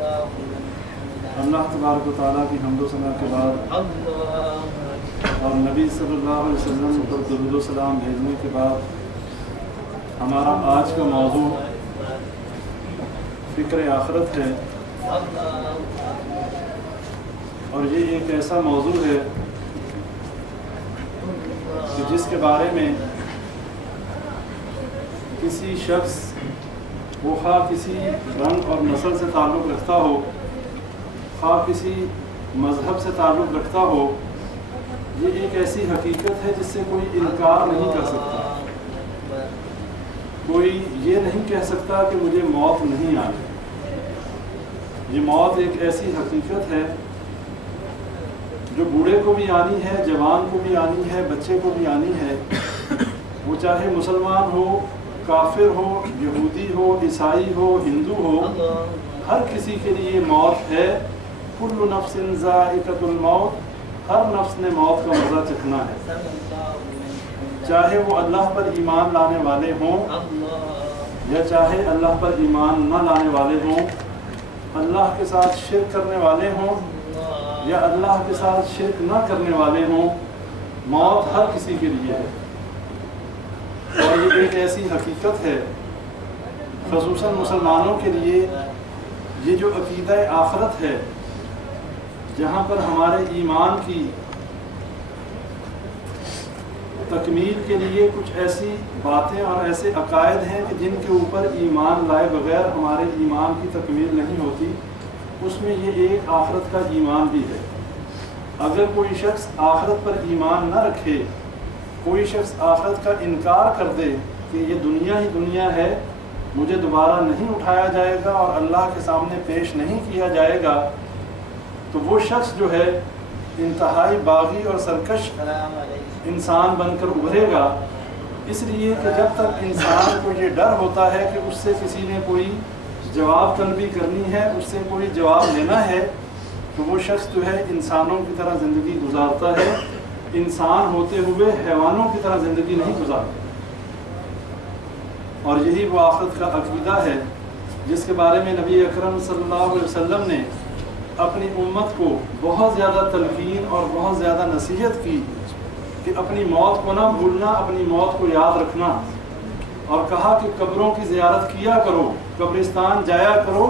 اللہ تبارک و تعالیٰ کی حمد و ثنا کے بعد اور نبی صلی اللہ علیہ وسلم پر درود و سلام بھیجنے کے بعد ہمارا آج کا موضوع فکر آخرت ہے، اور یہ ایک ایسا موضوع ہے کہ جس کے بارے میں کسی شخص وہ خواہ کسی رنگ اور نسل سے تعلق رکھتا ہو، خواہ کسی مذہب سے تعلق رکھتا ہو، یہ ایک ایسی حقیقت ہے جس سے کوئی انکار نہیں کر سکتا۔ کوئی یہ نہیں کہہ سکتا کہ مجھے موت نہیں آئی۔ یہ موت ایک ایسی حقیقت ہے جو بوڑھے کو بھی آنی ہے، جوان کو بھی آنی ہے، بچے کو بھی آنی ہے، وہ چاہے مسلمان ہو، کافر ہو، یہودی ہو، عیسائی ہو، ہندو ہو، ہر کسی کے لیے موت ہے۔ کل نفس ذائقۃ الموت، ہر نفس نے موت کا مزہ چکھنا ہے، چاہے وہ اللہ پر ایمان لانے والے ہوں یا چاہے اللہ پر ایمان نہ لانے والے ہوں، اللہ کے ساتھ شرک کرنے والے ہوں یا اللہ کے ساتھ شرک نہ کرنے والے ہوں، موت ہر کسی کے لیے ہے۔ اور یہ ایک ایسی حقیقت ہے خصوصاً مسلمانوں کے لیے، یہ جو عقیدہ آخرت ہے، جہاں پر ہمارے ایمان کی تکمیل کے لیے کچھ ایسی باتیں اور ایسے عقائد ہیں کہ جن کے اوپر ایمان لائے بغیر ہمارے ایمان کی تکمیل نہیں ہوتی، اس میں یہ ایک آخرت کا ایمان بھی ہے۔ اگر کوئی شخص آخرت پر ایمان نہ رکھے، کوئی شخص آخرت کا انکار کر دے کہ یہ دنیا ہی دنیا ہے، مجھے دوبارہ نہیں اٹھایا جائے گا اور اللہ کے سامنے پیش نہیں کیا جائے گا، تو وہ شخص جو ہے انتہائی باغی اور سرکش انسان بن کر ابھرے گا۔ اس لیے کہ جب تک انسان کو یہ ڈر ہوتا ہے کہ اس سے کسی نے کوئی جواب طلبی کرنی ہے، اس سے کوئی جواب لینا ہے، تو وہ شخص جو ہے انسانوں کی طرح زندگی گزارتا ہے، انسان ہوتے ہوئے حیوانوں کی طرح زندگی نہیں گزارتا۔ اور یہی وہ آخرت کا عقیدہ ہے جس کے بارے میں نبی اکرم صلی اللہ علیہ وسلم نے اپنی امت کو بہت زیادہ تلقین اور بہت زیادہ نصیحت کی کہ اپنی موت کو نہ بھولنا، اپنی موت کو یاد رکھنا، اور کہا کہ قبروں کی زیارت کیا کرو، قبرستان جایا کرو،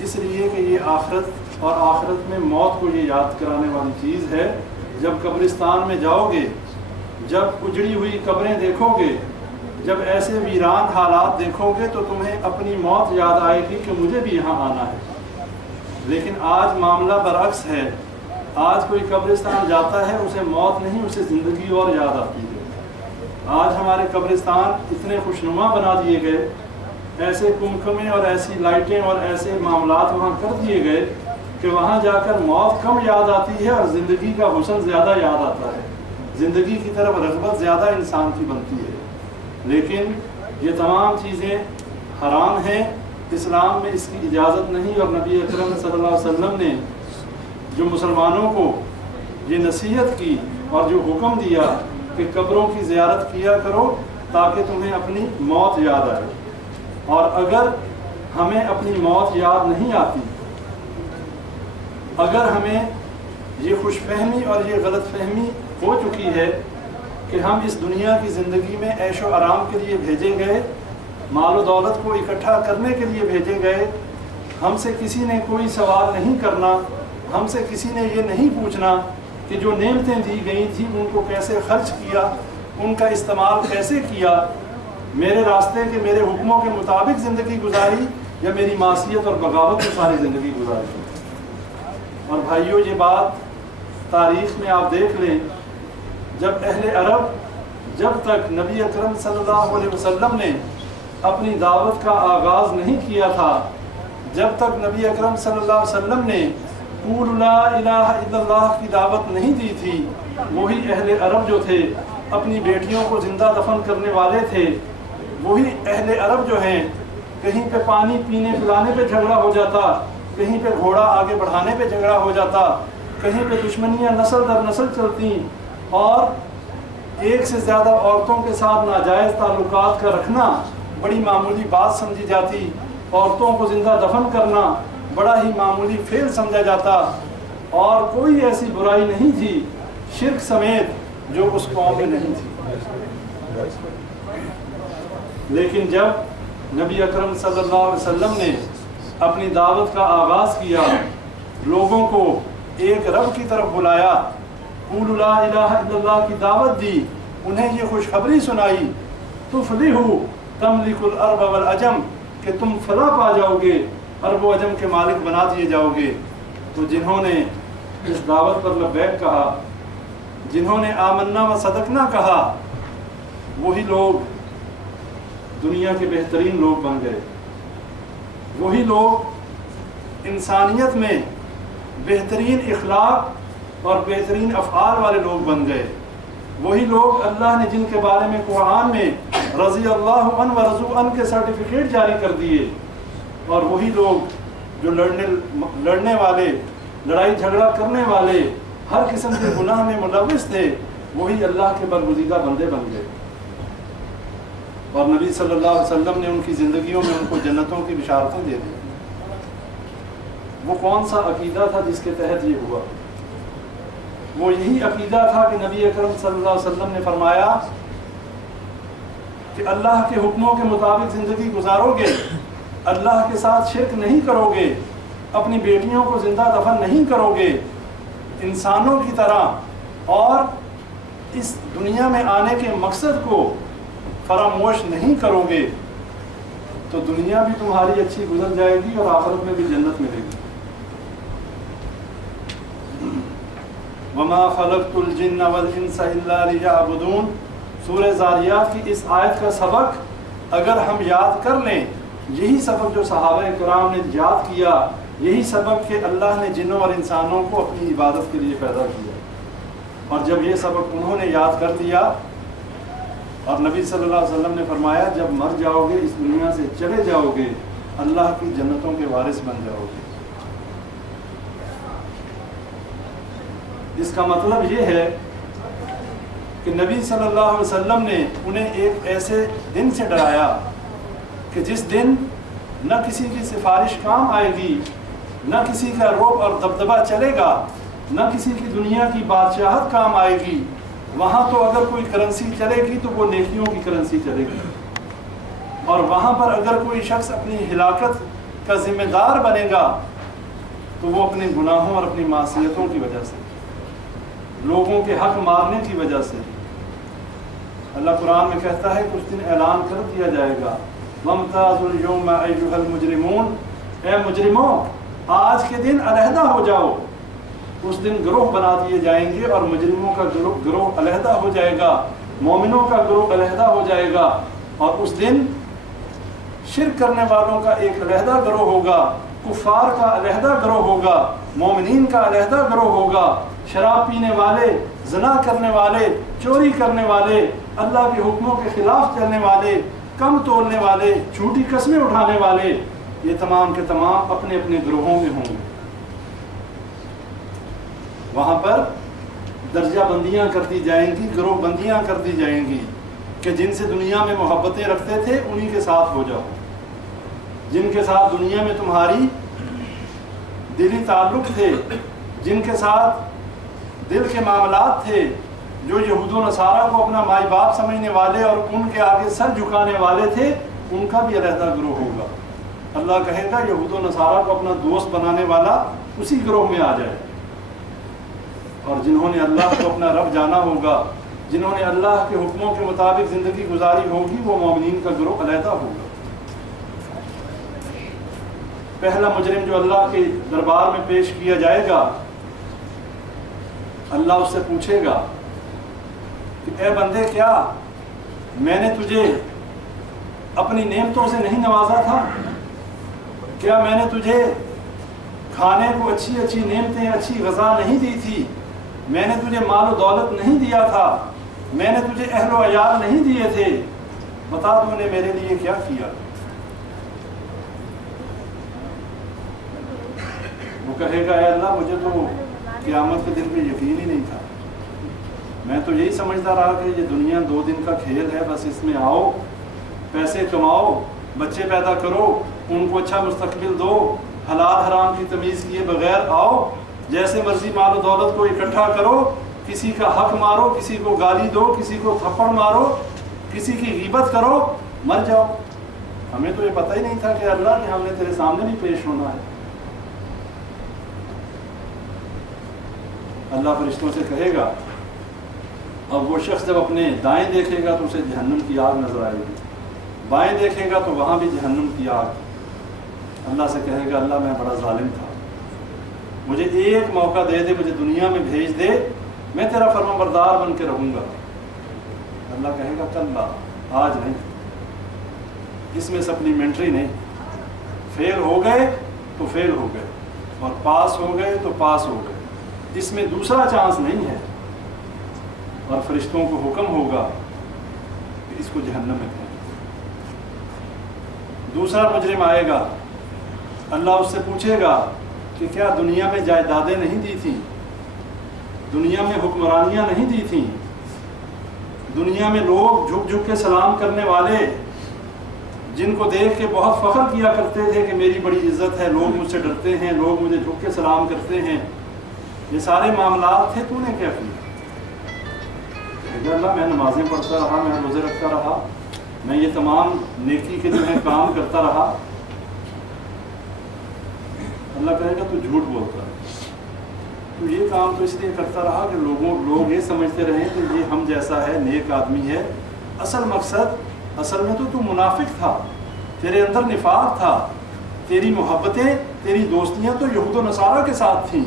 اس لیے کہ یہ آخرت اور آخرت میں موت کو یہ یاد کرانے والی چیز ہے۔ جب قبرستان میں جاؤ گے، جب اجڑی ہوئی قبریں دیکھو گے، جب ایسے ویران حالات دیکھو گے، تو تمہیں اپنی موت یاد آئے گی کہ مجھے بھی یہاں آنا ہے۔ لیکن آج معاملہ برعکس ہے، آج کوئی قبرستان جاتا ہے، اسے موت نہیں، اسے زندگی اور یاد آتی ہے۔ آج ہمارے قبرستان اتنے خوشنما بنا دیے گئے، ایسے کمکمے اور ایسی لائٹیں اور ایسے معاملات وہاں کر دیے گئے کہ وہاں جا کر موت کم یاد آتی ہے اور زندگی کا حسن زیادہ یاد آتا ہے، زندگی کی طرف رغبت زیادہ انسان کی بنتی ہے۔ لیکن یہ تمام چیزیں حرام ہیں، اسلام میں اس کی اجازت نہیں، اور نبی اکرم صلی اللہ علیہ وسلم نے جو مسلمانوں کو یہ نصیحت کی اور جو حکم دیا کہ قبروں کی زیارت کیا کرو تاکہ تمہیں اپنی موت یاد آئے۔ اور اگر ہمیں اپنی موت یاد نہیں آتی، اگر ہمیں یہ خوش فہمی اور یہ غلط فہمی ہو چکی ہے کہ ہم اس دنیا کی زندگی میں عیش و آرام کے لیے بھیجے گئے، مال و دولت کو اکٹھا کرنے کے لیے بھیجے گئے، ہم سے کسی نے کوئی سوال نہیں کرنا، ہم سے کسی نے یہ نہیں پوچھنا کہ جو نعمتیں دی گئی تھیں ان کو کیسے خرچ کیا، ان کا استعمال کیسے کیا، میرے راستے کے میرے حکموں کے مطابق زندگی گزاری یا میری معصیت اور بغاوت میں ساری زندگی گزاری۔ اور بھائیو، یہ بات تاریخ میں آپ دیکھ لیں، جب اہل عرب جب تک نبی اکرم صلی اللہ علیہ وسلم نے اپنی دعوت کا آغاز نہیں کیا تھا، جب تک نبی اکرم صلی اللہ علیہ وسلم نے قول لا الہ الا اللہ کی دعوت نہیں دی تھی، وہی اہل عرب جو تھے اپنی بیٹیوں کو زندہ دفن کرنے والے تھے، وہی اہل عرب جو ہیں کہیں پہ پانی پینے پلانے پہ جھگڑا ہو جاتا، کہیں پہ گھوڑا آگے بڑھانے پہ جھگڑا ہو جاتا، کہیں پہ دشمنیاں نسل در نسل چلتی، اور ایک سے زیادہ عورتوں کے ساتھ ناجائز تعلقات کا رکھنا بڑی معمولی بات سمجھی جاتی، عورتوں کو زندہ دفن کرنا بڑا ہی معمولی فعل سمجھا جاتا، اور کوئی ایسی برائی نہیں تھی شرک سمیت جو اس قوم میں نہیں تھی۔ لیکن جب نبی اکرم صلی اللہ علیہ وسلم نے اپنی دعوت کا آغاز کیا، لوگوں کو ایک رب کی طرف بلایا، قولوا لا الہ الا اللہ کی دعوت دی، انہیں یہ خوشخبری سنائی، تفلحوا تملک الارض والعجم، کہ تم فلاح پا جاؤ گے، عرب و عجم کے مالک بنا دیے جاؤ گے، تو جنہوں نے اس دعوت پر لبیک کہا، جنہوں نے آمنا و صدقنا کہا، وہی لوگ دنیا کے بہترین لوگ بن گئے، وہی لوگ انسانیت میں بہترین اخلاق اور بہترین افعال والے لوگ بن گئے، وہی لوگ اللہ نے جن کے بارے میں قرآن میں رضی اللہ عنہ و رضوا عنہ کے سرٹیفکیٹ جاری کر دیے، اور وہی لوگ جو لڑنے والے، لڑائی جھگڑا کرنے والے، ہر قسم کے گناہ میں ملوث تھے، وہی اللہ کے برگزیدہ بندے بن گئے، اور نبی صلی اللہ علیہ وسلم نے ان کی زندگیوں میں ان کو جنتوں کی بشارتیں دے دی۔ وہ کون سا عقیدہ تھا جس کے تحت یہ ہوا؟ وہ یہی عقیدہ تھا کہ نبی اکرم صلی اللہ علیہ وسلم نے فرمایا کہ اللہ کے حکموں کے مطابق زندگی گزارو گے، اللہ کے ساتھ شرک نہیں کرو گے، اپنی بیٹیوں کو زندہ دفن نہیں کرو گے انسانوں کی طرح، اور اس دنیا میں آنے کے مقصد کو فراموش نہیں کرو گے، تو دنیا بھی تمہاری اچھی گزر جائے گی اور آخرت میں بھی جنت ملے گی۔ وَمَا خَلَقْتُ الْجِنَّ وَالْإِنسَ إِلَّا لِيَعْبُدُونَ، سورہ زاریات کی اس آیت کا سبق اگر ہم یاد کر لیں، یہی سبق جو صحابہ کرام نے یاد کیا، یہی سبق کہ اللہ نے جنوں اور انسانوں کو اپنی عبادت کے لیے پیدا کیا، اور جب یہ سبق انہوں نے یاد کر دیا، اور نبی صلی اللہ علیہ وسلم نے فرمایا جب مر جاؤ گے، اس دنیا سے چلے جاؤ گے، اللہ کی جنتوں کے وارث بن جاؤ گے۔ اس کا مطلب یہ ہے کہ نبی صلی اللہ علیہ وسلم نے انہیں ایک ایسے دن سے ڈرایا کہ جس دن نہ کسی کی سفارش کام آئے گی، نہ کسی کا رعب اور دبدبہ چلے گا، نہ کسی کی دنیا کی بادشاہت کام آئے گی۔ وہاں تو اگر کوئی کرنسی چلے گی تو وہ نیکیوں کی کرنسی چلے گی، اور وہاں پر اگر کوئی شخص اپنی ہلاکت کا ذمہ دار بنے گا تو وہ اپنے گناہوں اور اپنی معصیتوں کی وجہ سے، لوگوں کے حق مارنے کی وجہ سے۔ اللہ قرآن میں کہتا ہے کہ اس دن اعلان کر دیا جائے گا وَامْتَازُوا الْيَوْمَ أَيُّهَا الْمُجْرِمُونَ، اے مجرموں آج کے دن علیحدہ ہو جاؤ۔ اس دن گروہ بنا دیے جائیں گے، اور مجرموں کا گروہ علیحدہ ہو جائے گا، مومنوں کا گروہ علیحدہ ہو جائے گا، اور اس دن شرک کرنے والوں کا ایک علیحدہ گروہ ہوگا، کفار کا علیحدہ گروہ ہوگا، مومنین کا علیحدہ گروہ ہوگا، شراب پینے والے، زنا کرنے والے، چوری کرنے والے، اللہ کے حکموں کے خلاف چلنے والے، کم تولنے والے، جھوٹی قسمیں اٹھانے والے، یہ تمام کے تمام اپنے اپنے گروہوں میں ہوں گے۔ وہاں پر درجہ بندیاں کر دی جائیں گی، گروہ بندیاں کر دی جائیں گی کہ جن سے دنیا میں محبتیں رکھتے تھے انہی کے ساتھ ہو جاؤ، جن کے ساتھ دنیا میں تمہاری دلی تعلق تھے، جن کے ساتھ دل کے معاملات تھے، جو یہود و نصارہ کو اپنا مائی باپ سمجھنے والے اور ان کے آگے سر جھکانے والے تھے، ان کا بھی علیحدہ گروہ ہوگا۔ اللہ کہے گا یہود و نصارہ کو اپنا دوست بنانے والا اسی گروہ میں آ جائے، اور جنہوں نے اللہ کو اپنا رب جانا ہوگا، جنہوں نے اللہ کے حکموں کے مطابق زندگی گزاری ہوگی، وہ مومنین کا گروہ علیحدہ ہوگا۔ پہلا مجرم جو اللہ کے دربار میں پیش کیا جائے گا، اللہ اس سے پوچھے گا کہ اے بندے کیا میں نے تجھے اپنی نعمتوں سے نہیں نوازا تھا؟ کیا میں نے تجھے کھانے کو اچھی اچھی نعمتیں، اچھی غذا نہیں دی تھی؟ میں نے تجھے مال و دولت نہیں دیا تھا؟ میں نے تجھے اہل و عیال نہیں دیے تھے؟ بتا تو نے میرے لیے کیا کیا؟ وہ کہے گا اے اللہ مجھے تو قیامت کے دن پہ یقین ہی نہیں تھا، میں تو یہی سمجھتا رہا کہ یہ دنیا 2 دن کا کھیل ہے، بس اس میں آؤ، پیسے کماؤ، بچے پیدا کرو، ان کو اچھا مستقبل دو، حلال حرام کی تمیز کیے بغیر آؤ، جیسے مرضی مال و دولت کو اکٹھا کرو، کسی کا حق مارو، کسی کو گالی دو، کسی کو تھپڑ مارو، کسی کی غیبت کرو، مر جاؤ۔ ہمیں تو یہ پتہ ہی نہیں تھا کہ اللہ کہ ہم نے تیرے سامنے بھی پیش ہونا ہے۔ اللہ فرشتوں سے کہے گا، اب وہ شخص جب اپنے دائیں دیکھے گا تو اسے جہنم کی آگ نظر آئے گی، بائیں دیکھے گا تو وہاں بھی جہنم کی آگ۔ اللہ سے کہے گا، اللہ میں بڑا ظالم تھا، مجھے ایک موقع دے دے، مجھے دنیا میں بھیج دے، میں تیرا فرمان بردار بن کے رہوں گا۔ اللہ کہے گا، کلا، آج نہیں، اس میں سپلیمنٹری نہیں، فیل ہو گئے تو فیل ہو گئے اور پاس ہو گئے تو پاس ہو گئے، اس میں دوسرا چانس نہیں ہے۔ اور فرشتوں کو حکم ہوگا کہ اس کو جہنم میں پھینک۔ دوسرا مجرم آئے گا، اللہ اس سے پوچھے گا کہ کیا دنیا میں جائیدادیں نہیں دی تھیں، دنیا میں حکمرانیاں نہیں دی تھیں، دنیا میں لوگ جھک جھک کے سلام کرنے والے، جن کو دیکھ کے بہت فخر کیا کرتے تھے کہ میری بڑی عزت ہے، لوگ مجھ سے ڈرتے ہیں، لوگ مجھے جھک کے سلام کرتے ہیں، یہ سارے معاملات تھے، تو نے کیا کیا؟ اللہ میں نمازیں پڑھتا رہا، میں روزے رکھتا رہا، میں یہ تمام نیکی کے جو ہے کام کرتا رہا۔ اللہ کہے گا، تو جھوٹ بولتا ہے، تو یہ کام تو اس لیے کرتا رہا کہ لوگ یہ سمجھتے رہیں کہ یہ ہم جیسا ہے، نیک آدمی ہے۔ اصل مقصد، اصل میں تو منافق تھا، تیرے اندر نفاق تھا، تیری محبتیں، تیری دوستیاں تو یہود و نصارہ کے ساتھ تھیں،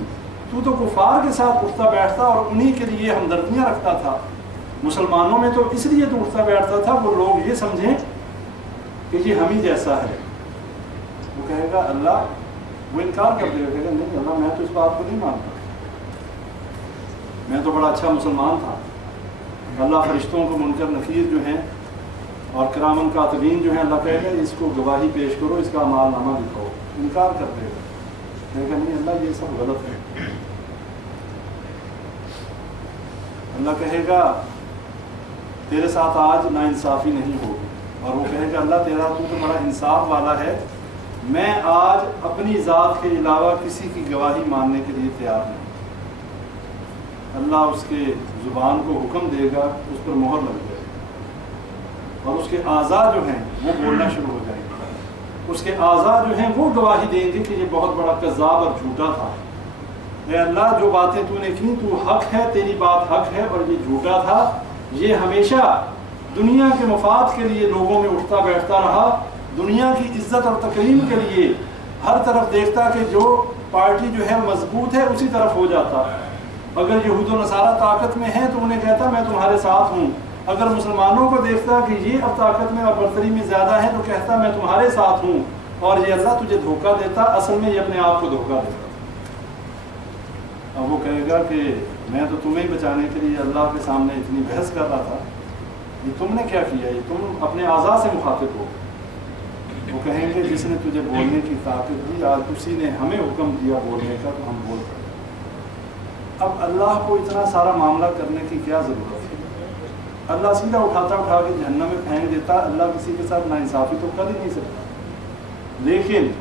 تو کفار کے ساتھ اٹھتا بیٹھتا اور انہی کے لیے ہمدردیاں رکھتا تھا۔ مسلمانوں میں تو اس لیے تو اٹھتا بیٹھتا تھا وہ لوگ یہ سمجھیں کہ یہ ہم ہی جیسا ہے۔ وہ کہے گا، اللہ، وہ انکار کر دے گا، کہے گا، نہیں اللہ، میں تو اس بات کو نہیں مانتا، میں تو بڑا اچھا مسلمان تھا۔ اللہ فرشتوں کو منکر نکیر جو ہیں اور کرامن کاتبین جو ہیں، اللہ کہے گا، اس کو گواہی پیش کرو، اس کا اعمال نامہ دکھاؤ۔ انکار کر دے گا، کہے گا، نہیں اللہ، یہ سب غلط ہے۔ اللہ کہے گا، تیرے ساتھ آج ناانصافی نہیں ہوگی، اور وہ کہے گا، اللہ تیرا تو بڑا انصاف والا ہے، میں آج اپنی ذات کے علاوہ کسی کی گواہی ماننے کے لیے تیار نہیں۔ اللہ اس کے زبان کو حکم دے گا، اس پر مہر لگ جائے گی، اور اس کے اعضاء جو ہیں وہ بولنا شروع ہو جائیں گے، اس کے اعضاء جو ہیں وہ گواہی دیں گے کہ یہ بہت بڑا کذاب اور جھوٹا تھا۔ اے اللہ، جو باتیں تو نے کی، تو حق ہے، تیری بات حق ہے، اور یہ جھوٹا تھا۔ یہ ہمیشہ دنیا کے مفاد کے لیے لوگوں میں اٹھتا بیٹھتا رہا، دنیا کی عزت اور تکریم کے لیے ہر طرف دیکھتا کہ جو پارٹی جو ہے مضبوط ہے اسی طرف ہو جاتا۔ اگر یہود و نصارہ طاقت میں ہیں تو انہیں کہتا میں تمہارے ساتھ ہوں، اگر مسلمانوں کو دیکھتا کہ یہ اب طاقت میں اور برتری میں زیادہ ہے تو کہتا میں تمہارے ساتھ ہوں، اور یہ اللہ تجھے دھوکہ دیتا، اصل میں یہ اپنے آپ کو دھوکہ دیتا۔ اب وہ کہے گا کہ میں تو تمہیں بچانے کے لیے اللہ کے سامنے اتنی بحث کر رہا تھا، یہ تم نے کیا کیا، یہ تم اپنے اعضاء سے مخاطب ہو۔ وہ کہیں گے، جس نے تجھے بولنے کی طاقت دی، آج اسی نے ہمیں حکم دیا بولنے کا، تو ہم بول رہے ہیں۔ اب اللہ کو اتنا سارا معاملہ کرنے کی کیا ضرورت ہے؟ اللہ سیدھا اٹھا کے جہنم میں پھینک دیتا۔ اللہ کسی کے ساتھ ناانصافی تو کر ہی نہیں سکتا، لیکن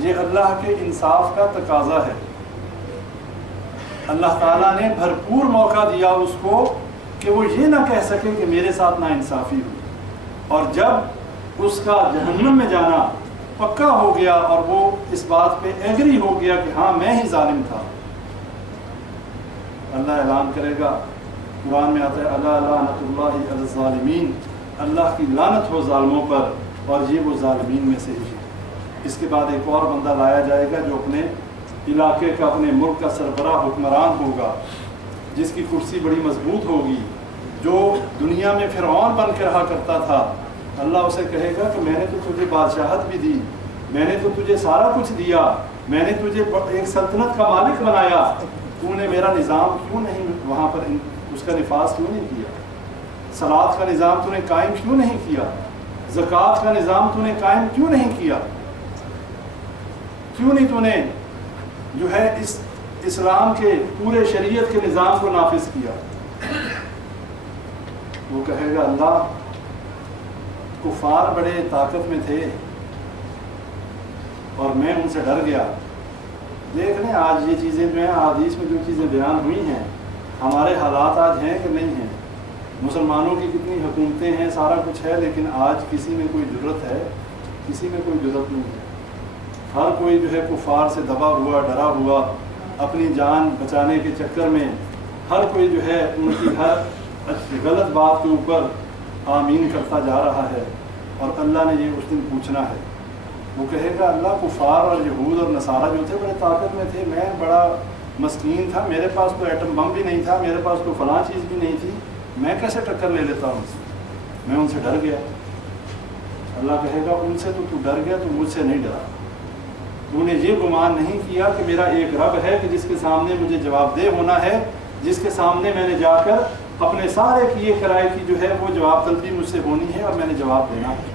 یہ اللہ کے انصاف کا تقاضا ہے۔ اللہ تعالیٰ نے بھرپور موقع دیا اس کو کہ وہ یہ نہ کہہ سکے کہ میرے ساتھ ناانصافی ہوئی، اور جب اس کا جہنم میں جانا پکا ہو گیا اور وہ اس بات پہ ایگری ہو گیا کہ ہاں میں ہی ظالم تھا، اللہ اعلان کرے گا، قرآن میں آتا ہے، الا لعنت اللہ علی الظالمین، اللہ کی لعنت ہو ظالموں پر، اور یہ وہ ظالمین میں سے ہی ہے۔ اس کے بعد ایک اور بندہ لایا جائے گا جو اپنے علاقے کا، اپنے ملک کا سربراہ حکمران ہوگا، جس کی کرسی بڑی مضبوط ہوگی، جو دنیا میں فرعون بن کے رہا کرتا تھا۔ اللہ اسے کہے گا کہ میں نے تو تجھے بادشاہت بھی دی، میں نے تو تجھے سارا کچھ دیا، میں نے تجھے ایک سلطنت کا مالک بنایا، تو نے میرا نظام کیوں نہیں وہاں پر اس کا نفاذ کیوں نہیں کیا؟ صلاۃ کا نظام تو نے قائم کیوں نہیں کیا؟ زکوٰۃ کا نظام تو نے قائم کیوں نہیں کیا؟ کیوں نہیں تو نے جو ہے اس اسلام کے پورے شریعت کے نظام کو نافذ کیا؟ وہ کہے گا، اللہ کفار بڑے طاقت میں تھے، اور میں ان سے ڈر گیا۔ دیکھ لیں آج یہ چیزیں جو ہیں احادیث میں جو چیزیں بیان ہوئی ہیں، ہمارے حالات آج ہیں کہ نہیں ہیں؟ مسلمانوں کی کتنی حکومتیں ہیں، سارا کچھ ہے، لیکن آج کسی میں کوئی جرت ہے؟ کسی میں کوئی جرت نہیں ہے۔ ہر کوئی جو ہے کفار سے دبا ہوا، ڈرا ہوا، اپنی جان بچانے کے چکر میں ہر کوئی جو ہے ان کی ہر غلط بات کے اوپر آمین کرتا جا رہا ہے۔ اور اللہ نے یہ اس دن پوچھنا ہے، وہ کہے گا اللہ کفار اور یہود اور نصارہ جو تھے بڑے طاقت میں تھے، میں بڑا مسکین تھا، میرے پاس تو ایٹم بم بھی نہیں تھا، میرے پاس تو فلاں چیز بھی نہیں تھی، میں کیسے ٹکر لے لیتا ہوں ان سے؟ میں ان سے ڈر گیا۔ اللہ کہے گا ان سے تو ڈر گیا، تو مجھ سے نہیں ڈرا، تو نے یہ گمان نہیں کیا کہ میرا ایک رب ہے کہ جس کے سامنے مجھے جواب دہ ہونا ہے، جس کے سامنے میں نے جا کر اپنے سارے کیے کرائے کی جو ہے وہ جواب طلبی مجھ سے ہونی ہے اور میں نے جواب دینا ہے۔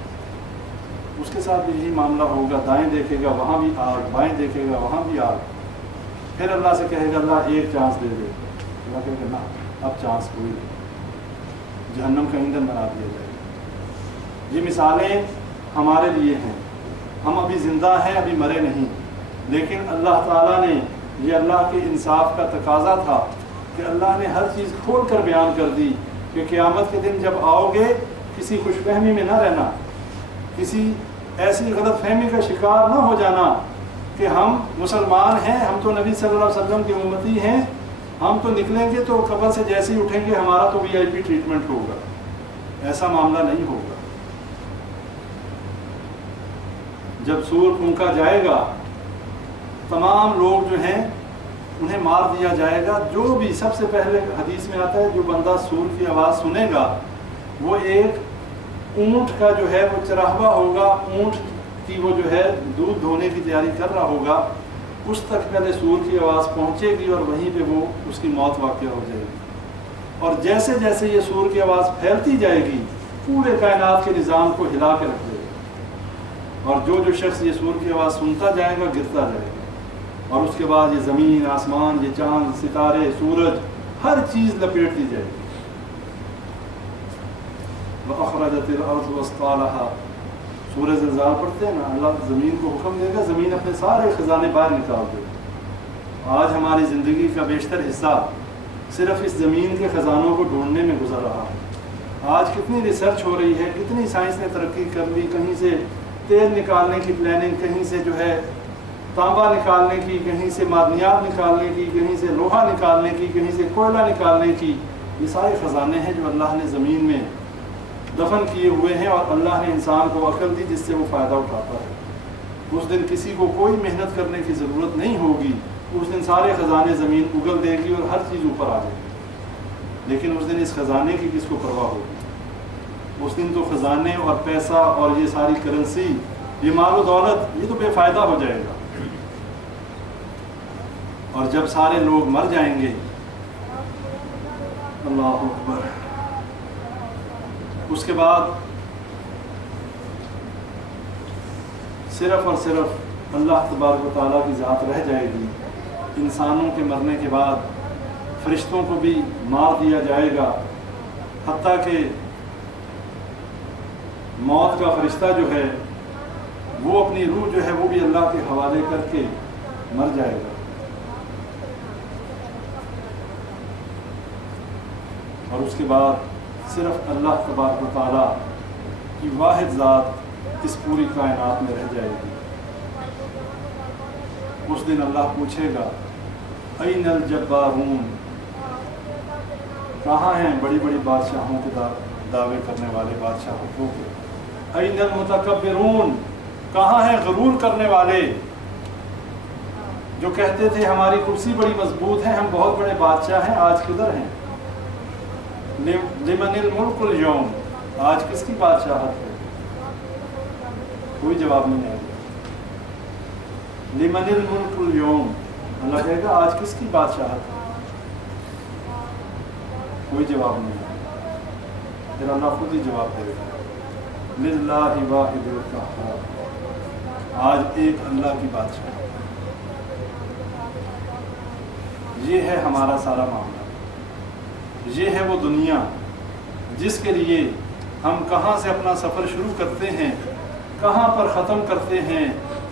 اس کے ساتھ بھی یہی معاملہ ہوگا، دائیں دیکھے گا وہاں بھی آگ، بائیں دیکھے گا وہاں بھی آگ۔ پھر اللہ سے کہے گا اللہ ایک چانس دے دے، اللہ کہے گا نہ اب چانس کوئی نہیں، جہنم کا ایندھن بنا دیا جائے گا۔ یہ مثالیں ہمارے لیے ہیں، ہم ابھی زندہ ہیں، ابھی مرے نہیں، لیکن اللہ تعالیٰ نے، یہ اللہ کے انصاف کا تقاضا تھا کہ اللہ نے ہر چیز کھول کر بیان کر دی کہ قیامت کے دن جب آؤ گے کسی خوش فہمی میں نہ رہنا، کسی ایسی غلط فہمی کا شکار نہ ہو جانا کہ ہم مسلمان ہیں، ہم تو نبی صلی اللہ علیہ وسلم کے امتی ہیں، ہم تو نکلیں گے تو قبر سے جیسے ہی اٹھیں گے ہمارا تو VIP ٹریٹمنٹ ہوگا۔ ایسا معاملہ نہیں ہوگا۔ جب سور پھونکا جائے گا تمام لوگ جو ہیں انہیں مار دیا جائے گا۔ جو بھی سب سے پہلے حدیث میں آتا ہے جو بندہ سور کی آواز سنے گا وہ ایک اونٹ کا جو ہے وہ چراہوا ہوگا، اونٹ کی وہ جو ہے دودھ دھونے کی تیاری کر رہا ہوگا، اس تک پہلے سور کی آواز پہنچے گی اور وہیں پہ وہ اس کی موت واقع ہو جائے گی۔ اور جیسے جیسے یہ سور کی آواز پھیلتی جائے گی پورے کائنات کے نظام کو ہلا کے رکھ دے گا، اور جو شخص یہ سور کی آواز سنتا جائے گا گرتا جائے گا، اور اس کے بعد یہ زمین، آسمان، یہ چاند، ستارے، سورج، ہر چیز لپیٹ دی جائے گی۔ وَأَخْرَجَتِ الْأَرْضُ وَأَثْقَالَهَا، سورہ زلزال پڑھتے ہیں نا، اللہ زمین کو حکم دے گا زمین اپنے سارے خزانے باہر نکال دے گا۔ آج ہماری زندگی کا بیشتر حصہ صرف اس زمین کے خزانوں کو ڈھونڈنے میں گزر رہا ہے۔ آج کتنی ریسرچ ہو رہی ہے، کتنی سائنس نے ترقی کر لی، کہیں سے تیل نکالنے کی پلاننگ، کہیں سے جو ہے تانبا نکالنے کی، کہیں سے معدنیات نکالنے کی، کہیں سے لوہا نکالنے کی، کہیں سے کوئلہ نکالنے کی۔ یہ سارے خزانے ہیں جو اللہ نے زمین میں دفن کیے ہوئے ہیں، اور اللہ نے انسان کو عقل دی جس سے وہ فائدہ اٹھاتا ہے۔ اس دن کسی کو کوئی محنت کرنے کی ضرورت نہیں ہوگی، اس دن سارے خزانے زمین اگل دے گی اور ہر چیز اوپر آ جائے گی، لیکن اس دن اس خزانے کی کس کو پرواہ ہوگی؟ اس دن تو خزانے اور پیسہ اور یہ ساری کرنسی، یہ مال و دولت، یہ تو بے فائدہ ہو جائے گا۔ اور جب سارے لوگ مر جائیں گے، اللہ اکبر، اس کے بعد صرف اور صرف اللہ تبارک و تعالیٰ کی ذات رہ جائے گی۔ انسانوں کے مرنے کے بعد فرشتوں کو بھی مار دیا جائے گا، حتیٰ کہ موت کا فرشتہ جو ہے وہ اپنی روح جو ہے وہ بھی اللہ کے حوالے کر کے مر جائے گا۔ اور اس کے بعد صرف اللہ تبارک و تعالیٰ کی واحد ذات اس پوری کائنات میں رہ جائے گی۔ اس دن اللہ پوچھے گا این الجبارون، کہاں ہیں بڑی بڑی بادشاہوں کے دعوے کرنے والے بادشاہوں کو؟ این المتکبرون، کہاں ہیں غرور کرنے والے جو کہتے تھے ہماری کرسی بڑی مضبوط ہے، ہم بہت بڑے بادشاہ ہیں، آج کدھر ہیں؟ لمن الملک اليوم، آج کس کی بادشاہت ہے؟ کوئی جواب نہیں آئے گا۔ لمن الملک اليوم، اللہ کہے گا آج کس کی بادشاہت ہے؟ کوئی جواب نہیں آئے گا۔ پھر اللہ خود ہی جواب دے گا، للہ واحد القہار، آج ایک اللہ کی بادشاہ۔ یہ ہے ہمارا سارا معاملہ، یہ ہے وہ دنیا جس کے لیے ہم کہاں سے اپنا سفر شروع کرتے ہیں، کہاں پر ختم کرتے ہیں،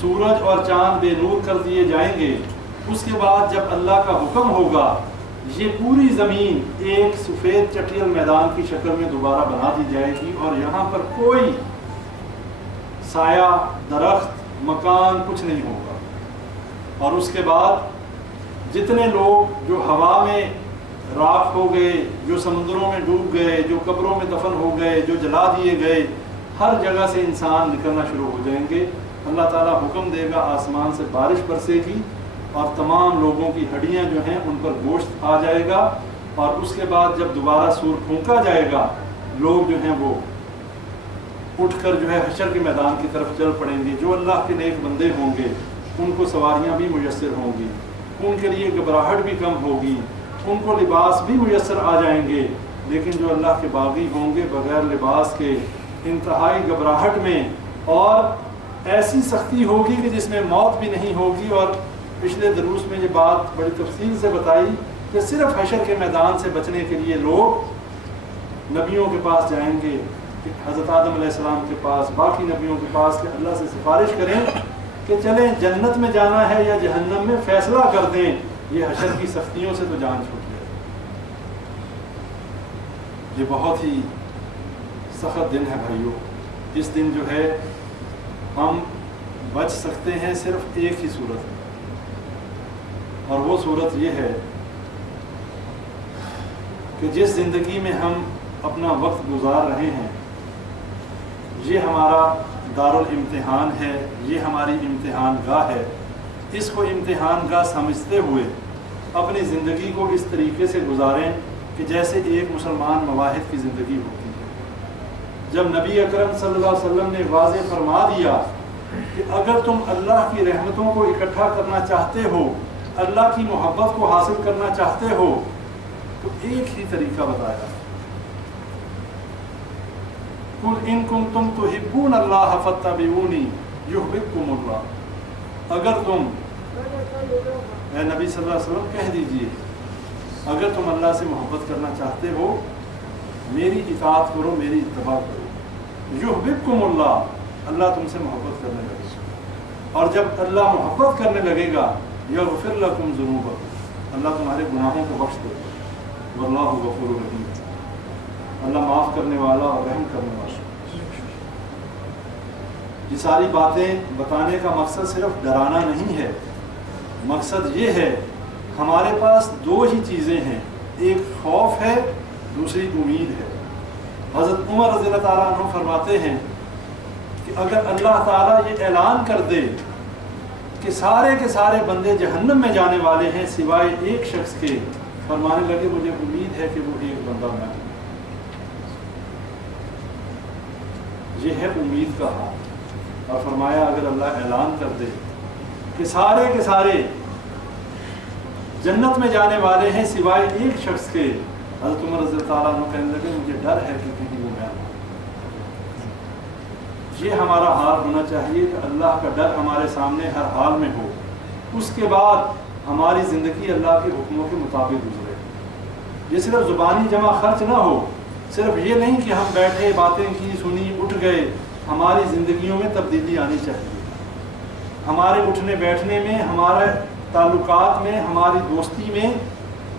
سورج اور چاند بے نور کر دیے جائیں گے، اس کے بعد جب اللہ کا حکم ہوگا یہ پوری زمین ایک سفید چٹیل میدان کی شکل میں دوبارہ بنا دی جائے گی، اور یہاں پر کوئی سایہ، درخت، مکان کچھ نہیں ہوگا۔ اور اس کے بعد جتنے لوگ جو ہوا میں راکھ ہو گئے، جو سمندروں میں ڈوب گئے، جو قبروں میں دفن ہو گئے، جو جلا دیے گئے، ہر جگہ سے انسان نکلنا شروع ہو جائیں گے۔ اللہ تعالیٰ حکم دے گا، آسمان سے بارش برسے گی، اور تمام لوگوں کی ہڈیاں جو ہیں ان پر گوشت آ جائے گا، اور اس کے بعد جب دوبارہ سور پھونکا جائے گا، لوگ جو ہیں وہ اٹھ کر جو ہے حشر کے میدان کی طرف چل پڑیں گے۔ جو اللہ کے نیک بندے ہوں گے ان کو سواریاں بھی میسر ہوں گی، ان کے لیے گھبراہٹ بھی کم ہوگی، ان کو لباس بھی میسر آ جائیں گے۔ لیکن جو اللہ کے باغی ہوں گے بغیر لباس کے، انتہائی گھبراہٹ میں، اور ایسی سختی ہوگی کہ جس میں موت بھی نہیں ہوگی۔ اور پچھلے دروس میں یہ بات بڑی تفصیل سے بتائی کہ صرف حشر کے میدان سے بچنے کے لیے لوگ نبیوں کے پاس جائیں گے، کہ حضرت آدم علیہ السلام کے پاس، باقی نبیوں کے پاس، کہ اللہ سے سفارش کریں کہ چلیں جنت میں جانا ہے یا جہنم میں، فیصلہ کر دیں، یہ حشر کی سختیوں سے تو جان چھوٹ جائے۔ یہ بہت ہی سخت دن ہے بھائیوں۔ اس دن جو ہے ہم بچ سکتے ہیں صرف ایک ہی صورت میں، اور وہ صورت یہ ہے کہ جس زندگی میں ہم اپنا وقت گزار رہے ہیں یہ ہمارا دارالامتحان ہے، یہ ہماری امتحان گاہ ہے۔ اس کو امتحان گاہ سمجھتے ہوئے اپنی زندگی کو اس طریقے سے گزاریں کہ جیسے ایک مسلمان مواحد کی زندگی ہوتی ہے۔ جب نبی اکرم صلی اللہ علیہ وسلم نے واضح فرما دیا کہ اگر تم اللہ کی رحمتوں کو اکٹھا کرنا چاہتے ہو، اللہ کی محبت کو حاصل کرنا چاہتے ہو، تو ایک ہی طریقہ بتایا، قُلْ إِن كُنتُمْ تُحِبُّونَ اللَّهَ فَاتَّبِعُونِي يُحْبِبْكُمُ اللَّهُ۔ اگر تم، اے نبی صلی اللہ علیہ وسلم کہہ دیجئے، اگر تم اللہ سے محبت کرنا چاہتے ہو میری اطاعت کرو، میری اتباع کرو، یحببکم اللہ، اللہ تم سے محبت کرنے لگے گا، اور جب اللہ محبت کرنے لگے گا یغفر لکم ذنوبکم، اللہ تمہارے گناہوں کو بخش دے گا، واللہ غفور رحیم، اللہ معاف کرنے والا اور رحم کرنے والا۔ یہ ساری باتیں بتانے کا مقصد صرف ڈرانا نہیں ہے، مقصد یہ ہے ہمارے پاس دو ہی چیزیں ہیں، ایک خوف ہے، دوسری امید ہے۔ حضرت عمر رضی اللہ تعالیٰ عنہ فرماتے ہیں کہ اگر اللہ تعالیٰ یہ اعلان کر دے کہ سارے کے سارے بندے جہنم میں جانے والے ہیں سوائے ایک شخص کے، فرمانے لگے مجھے امید ہے کہ وہ ایک بندہ میں ہوں۔ یہ ہے امید کا حال۔ اور فرمایا اگر اللہ اعلان کر دے کہ سارے کے سارے جنت میں جانے والے ہیں سوائے ایک شخص کے، حضرت عمر رضی اللہ عنہ کہنے لگے مجھے ڈر ہے کہ کہیں وہ میں ہوں۔ یہ ہمارا حال ہونا چاہیے کہ اللہ کا ڈر ہمارے سامنے ہر حال میں ہو، اس کے بعد ہماری زندگی اللہ کے حکموں کے مطابق گزرے۔ یہ صرف زبانی جمع خرچ نہ ہو، صرف یہ نہیں کہ ہم بیٹھے باتیں کی سنی اٹھ گئے، ہماری زندگیوں میں تبدیلی آنی چاہیے، ہمارے اٹھنے بیٹھنے میں، ہمارے تعلقات میں، ہماری دوستی میں،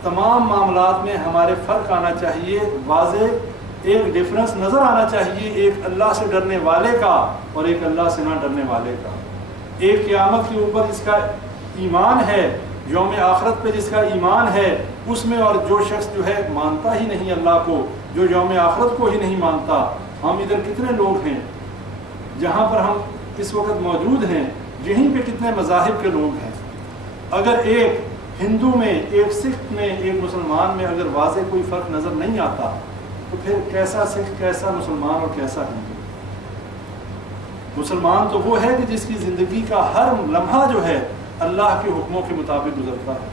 تمام معاملات میں ہمارے فرق آنا چاہیے، واضح ایک ڈفرنس نظر آنا چاہیے، ایک اللہ سے ڈرنے والے کا اور ایک اللہ سے نہ ڈرنے والے کا، ایک قیامت کے اوپر جس کا ایمان ہے، یوم آخرت پہ جس کا ایمان ہے اس میں، اور جو شخص جو ہے مانتا ہی نہیں اللہ کو، جو یوم آخرت کو ہی نہیں مانتا۔ ہم ادھر کتنے لوگ ہیں جہاں پر ہم اس وقت موجود ہیں، یہیں پہ کتنے مذاہب کے لوگ ہیں، اگر ایک ہندو میں، ایک سکھ میں، ایک مسلمان میں اگر واضح کوئی فرق نظر نہیں آتا تو پھر کیسا سکھ، کیسا مسلمان اور کیسا ہندو؟ مسلمان تو وہ ہے کہ جس کی زندگی کا ہر لمحہ جو ہے اللہ کے حکموں کے مطابق گزرتا ہے،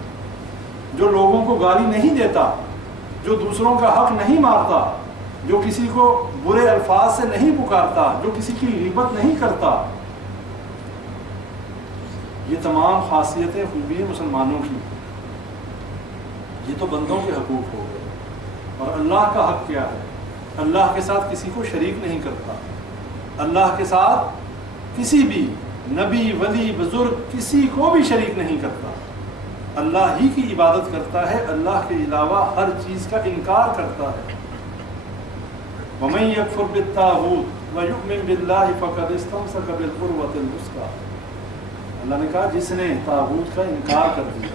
جو لوگوں کو گالی نہیں دیتا، جو دوسروں کا حق نہیں مارتا، جو کسی کو برے الفاظ سے نہیں پکارتا، جو کسی کی غیبت نہیں کرتا۔ یہ تمام خاصیتیں خوبی مسلمانوں کی، یہ تو بندوں کے حقوق ہو گئے۔ اور اللہ کا حق کیا ہے؟ اللہ کے ساتھ کسی کو شریک نہیں کرتا، اللہ کے ساتھ کسی بھی نبی ولی بزرگ کسی کو بھی شریک نہیں کرتا، اللہ ہی کی عبادت کرتا ہے، اللہ کے علاوہ ہر چیز کا انکار کرتا ہے۔ وَمَن يَكْفُرْ بِالطَّاغُوتِ وَيُؤْمِن بِاللَّهِ فَقَدِ اسْتَمْسَكَ بِالْعُرْوَةِ الْوُثْقَىٰ۔ اللہ نے کہا جس نے طاغوت کا انکار کر دیا،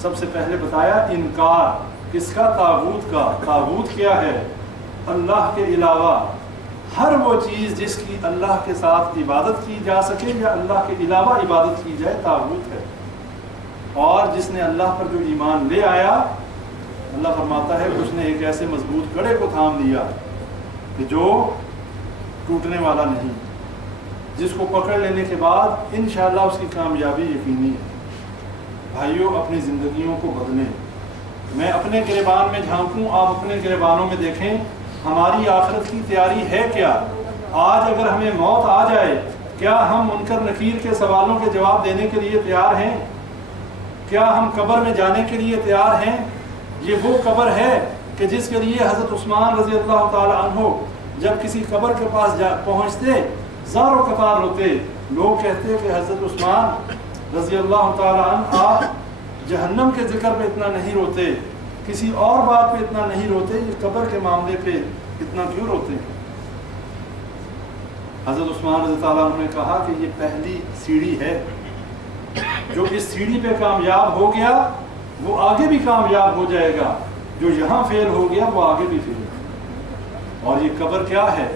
سب سے پہلے بتایا انکار کس کا؟ طاغوت کا۔ طاغوت کیا ہے؟ اللہ کے علاوہ ہر وہ چیز جس کی اللہ کے ساتھ عبادت کی جا سکے یا اللہ کے علاوہ عبادت کی جائے، طاغوت ہے۔ اور جس نے اللہ پر جو ایمان لے آیا، اللہ فرماتا ہے اس نے ایک ایسے مضبوط کڑے کو تھام لیا کہ جو ٹوٹنے والا نہیں، جس کو پکڑ لینے کے بعد انشاءاللہ اس کی کامیابی یقینی ہے۔ بھائیوں، اپنی زندگیوں کو بدلیں۔ میں اپنے گریبان میں جھانکوں، آپ اپنے گریبانوں میں دیکھیں، ہماری آخرت کی تیاری ہے کیا؟ آج اگر ہمیں موت آ جائے، کیا ہم منکر نکیر کے سوالوں کے جواب دینے کے لیے تیار ہیں؟ کیا ہم قبر میں جانے کے لیے تیار ہیں؟ یہ وہ قبر ہے کہ جس کے لیے حضرت عثمان رضی اللہ تعالی عنہ جب کسی قبر کے پاس پہنچتے زاروں قطار روتے، لوگ کہتے کہ حضرت عثمان رضی اللہ تعالی عنہ آپ جہنم کے ذکر پہ اتنا نہیں روتے، کسی اور بات پہ اتنا نہیں روتے، یہ قبر کے معاملے پہ اتنا کیوں روتے ہیں؟ حضرت عثمان رضی اللہ عنہ نے کہا کہ یہ پہلی سیڑھی ہے، جو اس سیڑھی پہ کامیاب ہو گیا وہ آگے بھی کامیاب ہو جائے گا، جو یہاں فیل ہو گیا وہ آگے بھی فیل ہوگا۔ اور یہ قبر کیا ہے؟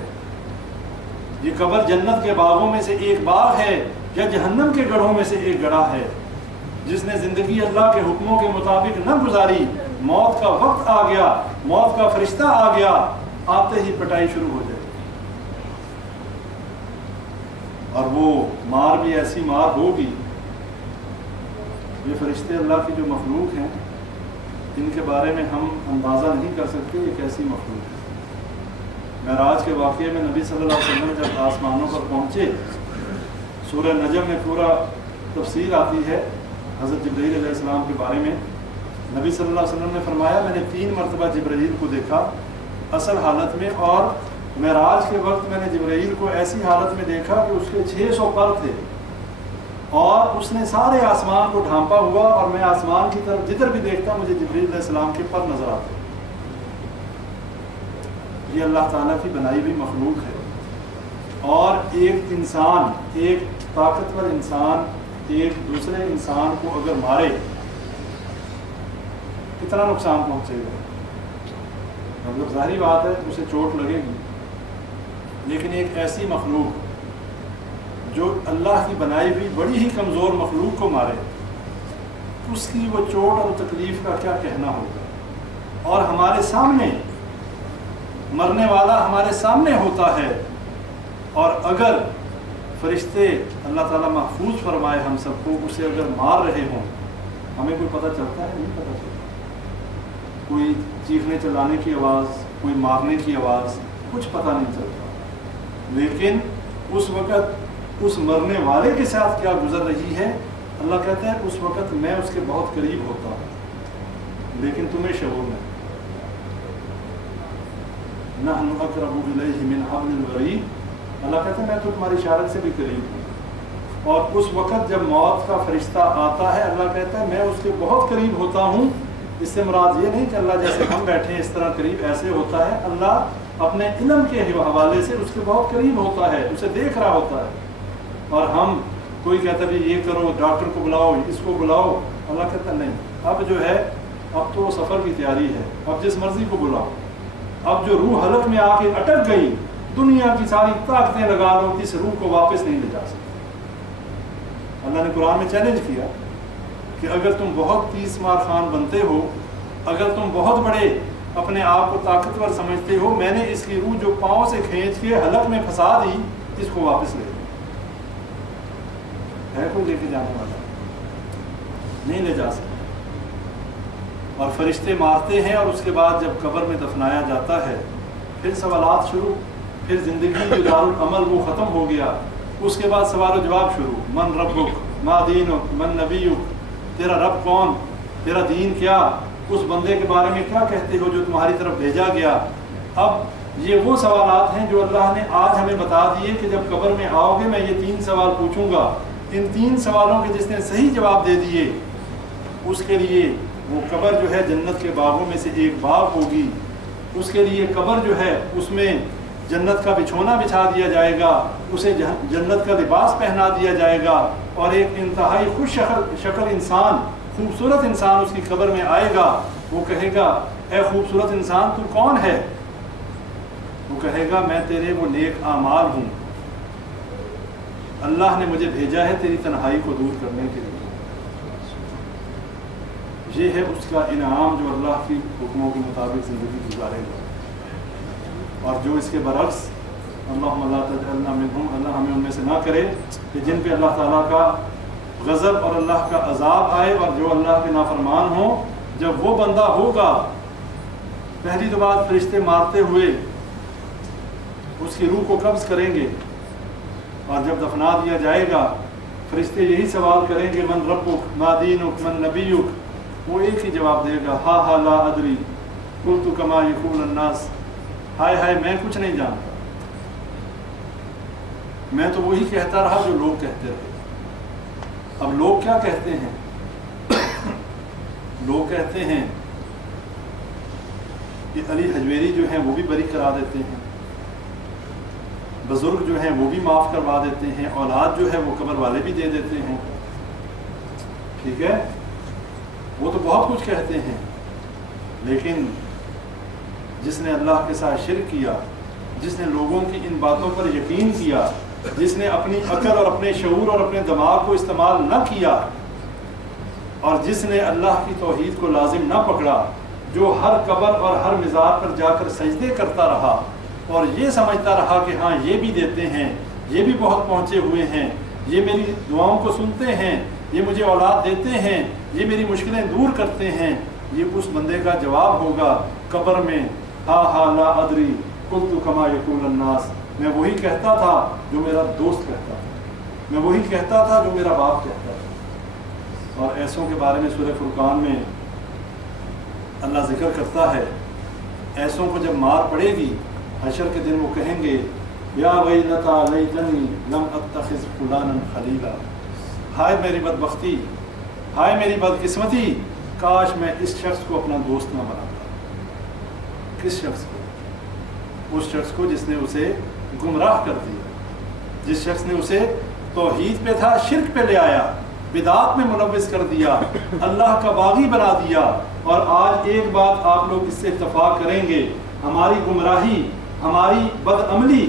یہ قبر جنت کے باغوں میں سے ایک باغ ہے یا جہنم کے گڑھوں میں سے ایک گڑھا ہے؟ جس نے زندگی اللہ کے حکموں کے مطابق نہ گزاری، موت کا وقت آ گیا، موت کا فرشتہ آ گیا، آتے ہی پٹائی شروع ہو جائے، اور وہ مار بھی ایسی مار ہوگی۔ یہ فرشتے اللہ کی جو مخلوق ہیں، ان کے بارے میں ہم اندازہ نہیں کر سکتے یہ کیسی مخلوق ہے۔ معراج کے واقعے میں نبی صلی اللہ علیہ وسلم جب آسمانوں پر پہنچے، سورہ نجم میں پورا تفصیل آتی ہے حضرت جبرائیل علیہ السلام کے بارے میں۔ نبی صلی اللہ علیہ وسلم نے فرمایا میں نے 3 مرتبہ جبرائیل کو دیکھا اصل حالت میں، اور معراج کے وقت میں نے جبرائیل کو ایسی حالت میں دیکھا کہ اس کے 600 پر تھے، اور اس نے سارے آسمان کو ڈھانپا ہوا، اور میں آسمان کی طرف جدھر بھی دیکھتا مجھے جبرائیل علیہ السلام کے پر نظر آتے۔ یہ اللہ تعالیٰ کی بنائی ہوئی مخلوق ہے، اور ایک انسان، ایک طاقتور انسان ایک دوسرے انسان کو اگر مارے کتنا نقصان پہنچے گا؟ مطلب ظاہری بات ہے اسے چوٹ لگے گی، لیکن ایک ایسی مخلوق جو اللہ کی بنائی ہوئی بڑی ہی کمزور مخلوق کو مارے، اس کی وہ چوٹ اور تکلیف کا کیا کہنا ہوگا؟ اور ہمارے سامنے مرنے والا ہمارے سامنے ہوتا ہے، اور اگر فرشتے اللہ تعالیٰ محفوظ فرمائے ہم سب کو، اسے اگر مار رہے ہوں، ہمیں کوئی پتہ چلتا ہے؟ نہیں پتہ چلتا۔ کوئی چیخنے چلانے کی آواز، کوئی مارنے کی آواز، کچھ پتہ نہیں چلتا۔ لیکن اس وقت اس مرنے والے کے ساتھ کیا گزر رہی ہے، اللہ کہتا ہے اس وقت میں اس کے بہت قریب ہوتا ہوں، لیکن تمہیں شعور نہیں۔ نحن اقرب الیہ من حبل الورید، اللہ کہتا ہے میں تو تمہاری اشارت سے بھی قریب ہوں۔ اور اس وقت جب موت کا فرشتہ آتا ہے، اللہ کہتا ہے میں اس کے بہت قریب ہوتا ہوں۔ اس سے مراد یہ نہیں کہ اللہ جیسے ہم بیٹھے ہیں اس طرح قریب ایسے ہوتا ہے، اللہ اپنے علم کے حوالے سے اس کے بہت قریب ہوتا ہے، اسے دیکھ رہا ہوتا ہے۔ اور ہم کوئی کہتا ہے یہ کرو، ڈاکٹر کو بلاؤ، اس کو بلاؤ، اللہ کہتا نہیں، اب جو ہے اب تو سفر کی تیاری ہے، اب جس مرضی کو بلاؤ۔ اب جو روح حلق میں آ کے اٹک گئی، دنیا کی ساری طاقتیں لگا لو، اس روح کو واپس نہیں لے جا سکتے۔ اللہ نے قرآن میں چیلنج کیا کہ اگر تم بہت تیز مار خان بنتے ہو، اگر تم بہت بڑے اپنے آپ کو طاقتور سمجھتے ہو، میں نے اس کی روح جو پاؤں سے کھینچ کے حلق میں پھنسا دی، اس کو واپس لے ہے کوئی لے کے جانے والا؟ نہیں لے جا سکتا۔ اور فرشتے مارتے ہیں، اور اس کے بعد جب قبر میں دفنایا جاتا ہے، پھر سوالات شروع، پھر زندگی جو دارالعمل وہ ختم ہو گیا، اس کے بعد سوال و جواب شروع، من ربک ما دینک من نبیک، تیرا رب کون، تیرا دین کیا، اس بندے کے بارے میں کیا کہتے ہو جو تمہاری طرف بھیجا گیا۔ اب یہ وہ سوالات ہیں جو اللہ نے آج ہمیں بتا دیے کہ جب قبر میں آؤ گے میں یہ 3 سوال پوچھوں گا، ان 3 سوالوں کے جس نے صحیح جواب دے دیے اس کے لیے وہ قبر جو ہے جنت کے باغوں میں سے ایک باغ ہوگی، اس کے لیے قبر جو ہے اس میں جنت کا بچھونا بچھا دیا جائے گا، اسے جنت کا لباس پہنا دیا جائے گا، اور ایک انتہائی خوش شکل انسان، خوبصورت انسان اس کی قبر میں آئے گا۔ وہ کہے گا اے خوبصورت انسان تو کون ہے؟ وہ کہے گا میں تیرے وہ نیک اعمال ہوں، اللہ نے مجھے بھیجا ہے تیری تنہائی کو دور کرنے کے لیے۔ یہ ہے اس کا انعام جو اللہ کی حکموں کے مطابق زندگی گزارے گا، اور جو اس کے برعکس اللہم لا تجعلنا منہم، اللہ ہمیں ان میں سے نہ کرے کہ جن پہ اللہ تعالیٰ کا غضب اور اللہ کا عذاب آئے اور جو اللہ کے نافرمان ہوں۔ جب وہ بندہ ہوگا پہلی تو بات فرشتے مارتے ہوئے اس کی روح کو قبض کریں گے، اور جب دفنا دیا جائے گا فرشتے یہی سوال کریں گے من ربک ما دینک من نبیک، وہ ایک ہی جواب دے گا ہا ہا لا ادری قلت کما یقول الناس، ہائے ہائے میں کچھ نہیں جانتا، میں تو وہی کہتا رہا جو لوگ کہتے رہے۔ اب لوگ کیا کہتے ہیں؟ لوگ کہتے ہیں کہ علی حجویری جو ہیں وہ بھی بری کرا دیتے ہیں، بزرگ جو ہیں وہ بھی معاف کروا دیتے ہیں، اولاد جو ہے وہ قبر والے بھی دے دیتے ہیں، ٹھیک ہے، وہ تو بہت کچھ کہتے ہیں، لیکن جس نے اللہ کے ساتھ شرک کیا، جس نے لوگوں کی ان باتوں پر یقین کیا، جس نے اپنی عقل اور اپنے شعور اور اپنے دماغ کو استعمال نہ کیا، اور جس نے اللہ کی توحید کو لازم نہ پکڑا، جو ہر قبر اور ہر مزار پر جا کر سجدے کرتا رہا اور یہ سمجھتا رہا کہ ہاں یہ بھی دیتے ہیں، یہ بھی بہت پہنچے ہوئے ہیں، یہ میری دعاؤں کو سنتے ہیں، یہ مجھے اولاد دیتے ہیں، یہ میری مشکلیں دور کرتے ہیں، یہ اس بندے کا جواب ہوگا قبر میں ہا ہا لا ادری قلت کما یقول الناس، میں وہی کہتا تھا جو میرا دوست کہتا تھا، میں وہی کہتا تھا جو میرا باپ کہتا تھا۔ اور ایسوں کے بارے میں سورہ فرقان میں اللہ ذکر کرتا ہے، ایسوں کو جب مار پڑے گی حشر کے دن وہ کہیں گے یا ویلتا لیتنی لم اتخذ فلانا خلیلا، ہائے میری بدبختی، ہائے میری بدقسمتی، کاش میں اس شخص کو اپنا دوست نہ بناتا۔ کس شخص کو؟ اس شخص کو جس نے اسے گمراہ کر دیا، جس شخص نے اسے توحید پہ تھا شرک پہ لے آیا، بدعات میں ملوث کر دیا، اللہ کا باغی بنا دیا۔ اور آج ایک بات آپ لوگ اس سے اتفاق کریں گے، ہماری گمراہی، ہماری بدعملی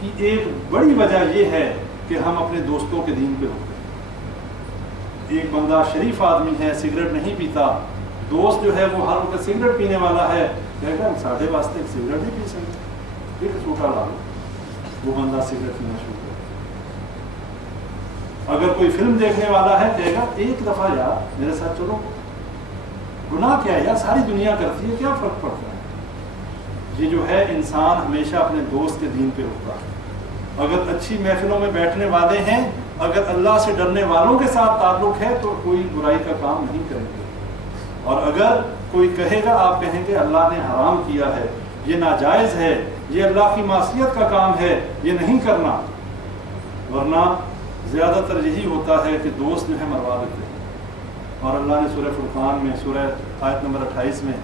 کی ایک بڑی وجہ یہ ہے کہ ہم اپنے دوستوں کے دین پہ ہوتے ہیں۔ ایک بندہ شریف آدمی ہے، سگریٹ نہیں پیتا، دوست جو ہے وہ ہر وقت سگریٹ پینے والا ہے، کہے گا ساڑھے واسطے سگریٹ نہیں پی سکتے، ایک چھوٹا لا لو، وہ بندہ سگریٹ پینا شروع کر۔ اگر کوئی فلم دیکھنے والا ہے کہے گا ایک دفعہ یار میرے ساتھ چلو، گناہ کیا ہے یار، ساری دنیا کرتی ہے، کیا فرق پڑتا ہے۔ یہ جو ہے انسان ہمیشہ اپنے دوست کے دین پہ ہوتا ہے۔ اگر اچھی محفلوں میں بیٹھنے والے ہیں، اگر اللہ سے ڈرنے والوں کے ساتھ تعلق ہے تو کوئی برائی کا کام نہیں کریں گے، اور اگر کوئی کہے گا آپ کہیں گے اللہ نے حرام کیا ہے، یہ ناجائز ہے، یہ اللہ کی معصیت کا کام ہے، یہ نہیں کرنا۔ ورنہ زیادہ تر یہی ہوتا ہے کہ دوست جو ہے مروا دیتے ہیں، اور اللہ نے سورہ فرقان میں سورہ آیت نمبر 28 میں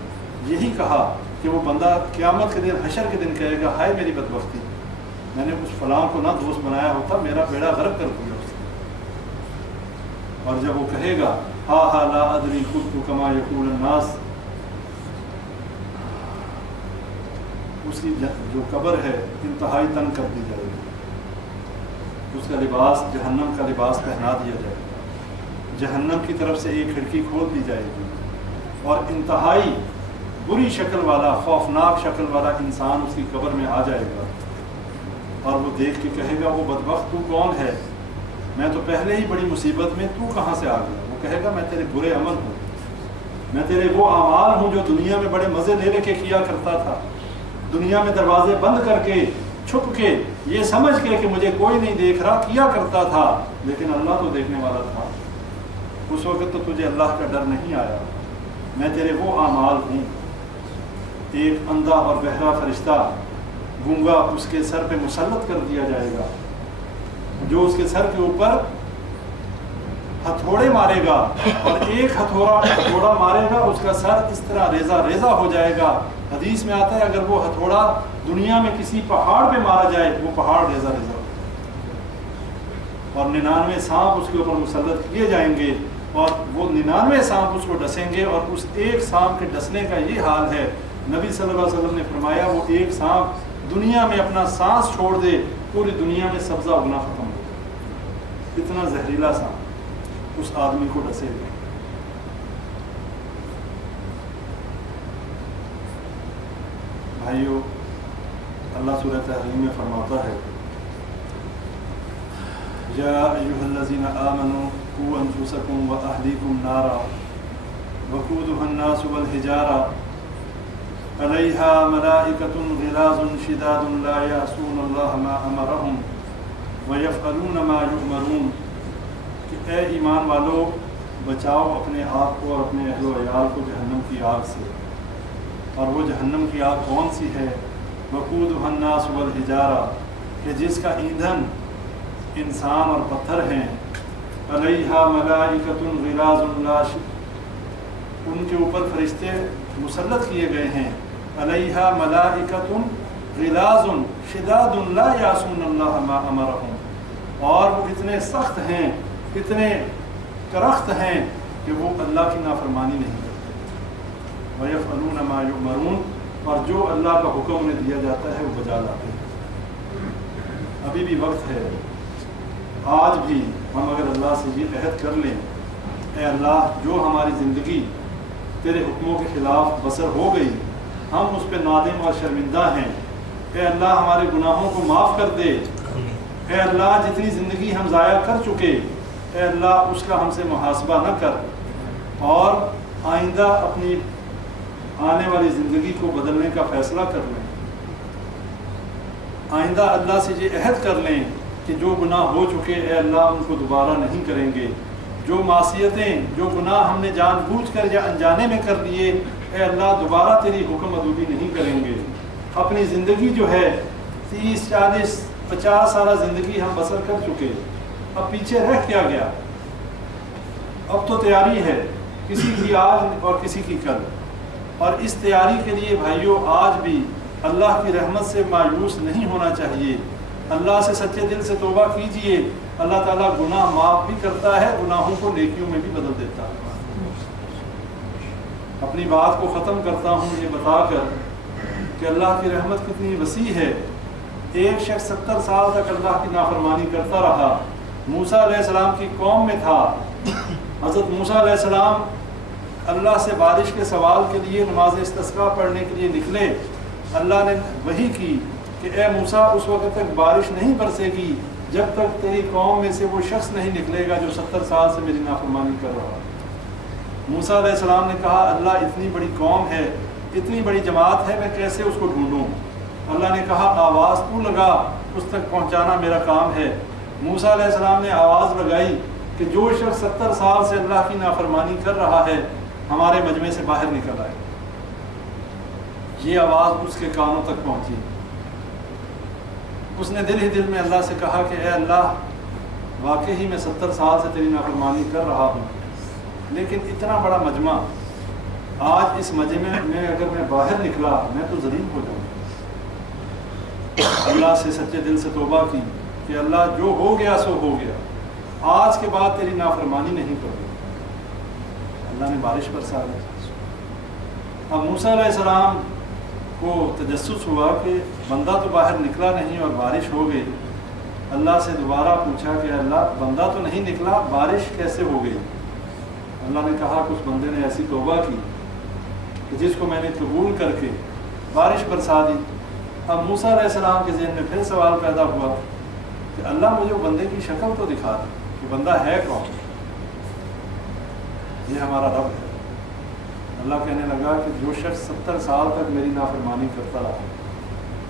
یہی کہا کہ وہ بندہ قیامت کے دن حشر کے دن کہے گا ہائے میری بدبختی، میں نے اس فلاں کو نہ دوست بنایا ہوتا، میرا بیڑا غرق کر دیا اس نے۔ اور جب وہ کہے گا ہا ہا لا ادری قلت کما یقول الناس، اس کی جو قبر ہے انتہائی تنگ کر دی جائے گی، اس کا لباس جہنم کا لباس پہنا دیا جائے گا، جہنم کی طرف سے ایک کھڑکی کھول دی جائے گی، اور انتہائی بری شکل والا، خوفناک شکل والا انسان اس کی قبر میں آ جائے گا، اور وہ دیکھ کے کہے گا وہ بدبخت تو کون ہے، میں تو پہلے ہی بڑی مصیبت میں، تو کہاں سے آ گیا؟ وہ کہے گا میں تیرے برے عمل ہوں، میں تیرے وہ اعمال ہوں جو دنیا میں بڑے مزے لے کے کیا کرتا تھا، دنیا میں دروازے بند کر کے چھپ کے یہ سمجھ کے کہ مجھے کوئی نہیں دیکھ رہا کیا کرتا تھا، لیکن اللہ تو دیکھنے والا تھا، اس وقت تو تجھے اللہ کا ڈر نہیں آیا، میں تیرے وہ اعمال ہوں۔ ایک اندھا اور بہرا فرشتہ گونگا اس کے سر پہ مسلط کر دیا جائے گا، جو اس کے سر کے اوپر ہتھوڑے مارے گا، اور ایک ہتھوڑا مارے گا اس کا سر اس طرح ریزہ ریزہ ہو جائے گا۔ حدیث میں آتا ہے اگر وہ ہتھوڑا دنیا میں کسی پہاڑ پہ مارا جائے وہ پہاڑ ریزہ ریزہ ہو جائے گا، اور 99 سانپ اس کے اوپر مسلط کیے جائیں گے، اور وہ 99 سانپ اس کو ڈسیں گے، اور اس ایک سانپ کے ڈسنے کا یہ حال ہے، نبی صلی اللہ علیہ وسلم نے فرمایا وہ ایک سانپ دنیا میں اپنا سانس چھوڑ دے پوری دنیا میں سبزہ اگنا ختم ہو جائے، اتنا زہریلا سانپ اس آدمی کو ڈسے گا۔ بھائیو، اللہ سورہ تحریم میں فرماتا ہے یا ایھا الذین آمنوا قوا انفسکم واہلیکم نارا وقودها الناس والحجارہ علیہا ملائکۃ غلاظ شداد لا یعصون اللہ ما امرہم ویفعلون ما یؤمرون، کہ اے ایمان والو بچاؤ اپنے آپ کو اور اپنے اہل و عیال کو جہنم کی آگ سے، اور وہ جہنم کی آگ کون سی ہے؟ وقودها الناس والحجارہ، کہ جس کا ایندھن انسان اور پتھر ہیں، علیہا ملائکۃ غلاظ ان کے اوپر فرشتے مسلط کیے گئے ہیں، علیہا ملائکۃ غلاظ شداد لا یعصون اللہ ما امرہم، اور وہ اتنے سخت ہیں، اتنے کرخت ہیں کہ وہ اللہ کی نافرمانی نہیں کرتے، ویفعلون ما یؤمرون، اور جو اللہ کا حکم انہیں دیا جاتا ہے وہ بجا لاتے ہیں۔ ابھی بھی وقت ہے، آج بھی ہم اگر اللہ سے یہ عہد کر لیں، اے اللہ جو ہماری زندگی تیرے حکموں کے خلاف بسر ہو گئی ہم اس پہ نادم اور شرمندہ ہیں، اے اللہ ہمارے گناہوں کو معاف کر دے، اے اللہ جتنی زندگی ہم ضائع کر چکے اے اللہ اس کا ہم سے محاسبہ نہ کر، اور آئندہ اپنی آنے والی زندگی کو بدلنے کا فیصلہ کر لیں، آئندہ اللہ سے یہ عہد کر لیں کہ جو گناہ ہو چکے اے اللہ ان کو دوبارہ نہیں کریں گے، جو معصیتیں جو گناہ ہم نے جان بوجھ کر یا انجانے میں کر لیے اے اللہ دوبارہ تیری حکم ادوبی نہیں کریں گے۔ اپنی زندگی جو ہے 30 40 50 سالہ زندگی ہم بسر کر چکے، اب پیچھے رہ کیا گیا؟ اب تو تیاری ہے، کسی کی آج اور کسی کی کل، اور اس تیاری کے لیے بھائیوں آج بھی اللہ کی رحمت سے مایوس نہیں ہونا چاہیے، اللہ سے سچے دل سے توبہ کیجئے، اللہ تعالیٰ گناہ معاف بھی کرتا ہے، گناہوں کو نیکیوں میں بھی بدل دیتا ہے۔ اپنی بات کو ختم کرتا ہوں یہ بتا کر کہ اللہ کی رحمت کتنی وسیع ہے۔ ایک شخص 70 سال تک اللہ کی نافرمانی کرتا رہا، موسیٰ علیہ السلام کی قوم میں تھا، حضرت موسیٰ علیہ السلام اللہ سے بارش کے سوال کے لیے نماز استسقاء پڑھنے کے لیے نکلے، اللہ نے وحی کی کہ اے موسیٰ اس وقت تک بارش نہیں برسے گی جب تک تیری قوم میں سے وہ شخص نہیں نکلے گا جو 70 سال سے میری نافرمانی کر رہا۔ موسیٰ علیہ السلام نے کہا اللہ اتنی بڑی قوم ہے، اتنی بڑی جماعت ہے، میں کیسے اس کو ڈھونڈوں؟ اللہ نے کہا آواز تو لگا، اس تک پہنچانا میرا کام ہے۔ موسیٰ علیہ السلام نے آواز لگائی کہ جو شخص 70 سال سے اللہ کی نافرمانی کر رہا ہے ہمارے مجمع سے باہر نکل آئے۔ یہ آواز اس کے کانوں تک پہنچی، اس نے دل ہی دل میں اللہ سے کہا کہ اے اللہ واقعی میں 70 سال سے تیری نافرمانی کر رہا ہوں، لیکن اتنا بڑا مجمع، آج اس مجمع میں اگر میں باہر نکلا میں تو ذلیل ہو جاؤں۔ اللہ سے سچے دل سے توبہ کی کہ اللہ جو ہو گیا سو ہو گیا، آج کے بعد تیری نافرمانی نہیں کروں۔ اللہ نے بارش برسا دی۔ اب موسیٰ علیہ السلام کو تجسس ہوا کہ بندہ تو باہر نکلا نہیں اور بارش ہو گئی۔ اللہ سے دوبارہ پوچھا کہ اللہ بندہ تو نہیں نکلا، بارش کیسے ہو گئی؟ اللہ نے کہا کہ اس بندے نے ایسی توبہ کی کہ جس کو میں نے قبول کر کے بارش برسا دی۔ اب موسیٰ علیہ السلام کے ذہن میں پھر سوال پیدا ہوا کہ اللہ مجھے وہ بندے کی شکل تو دکھا دے کہ بندہ ہے کون؟ یہ ہمارا رب ہے۔ اللہ کہنے لگا کہ جو شخص 70 سال تک میری نافرمانی کرتا رہا،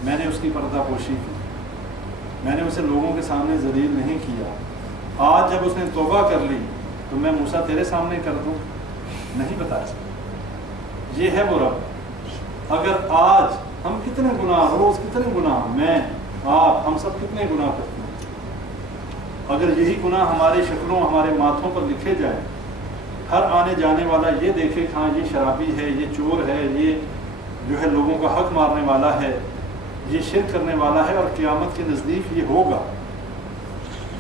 میں نے اس کی پردہ پوشی کی، میں نے اسے لوگوں کے سامنے ذلیل نہیں کیا، آج جب اس نے توبہ کر لی تو میں موسیٰ تیرے سامنے کر دوں؟ نہیں بتایا۔ یہ ہے وہ رب۔ اگر آج ہم کتنے گناہ روز کتنے گناہ، میں آپ ہم سب کتنے گناہ کرتے ہیں۔ اگر یہی گناہ ہماری شکلوں ہمارے ماتھوں پر لکھے جائیں، ہر آنے جانے والا یہ دیکھے کہ ہاں یہ شرابی ہے، یہ چور ہے، یہ جو ہے لوگوں کا حق مارنے والا ہے، یہ شرک کرنے والا ہے، اور قیامت کے نزدیک یہ ہوگا۔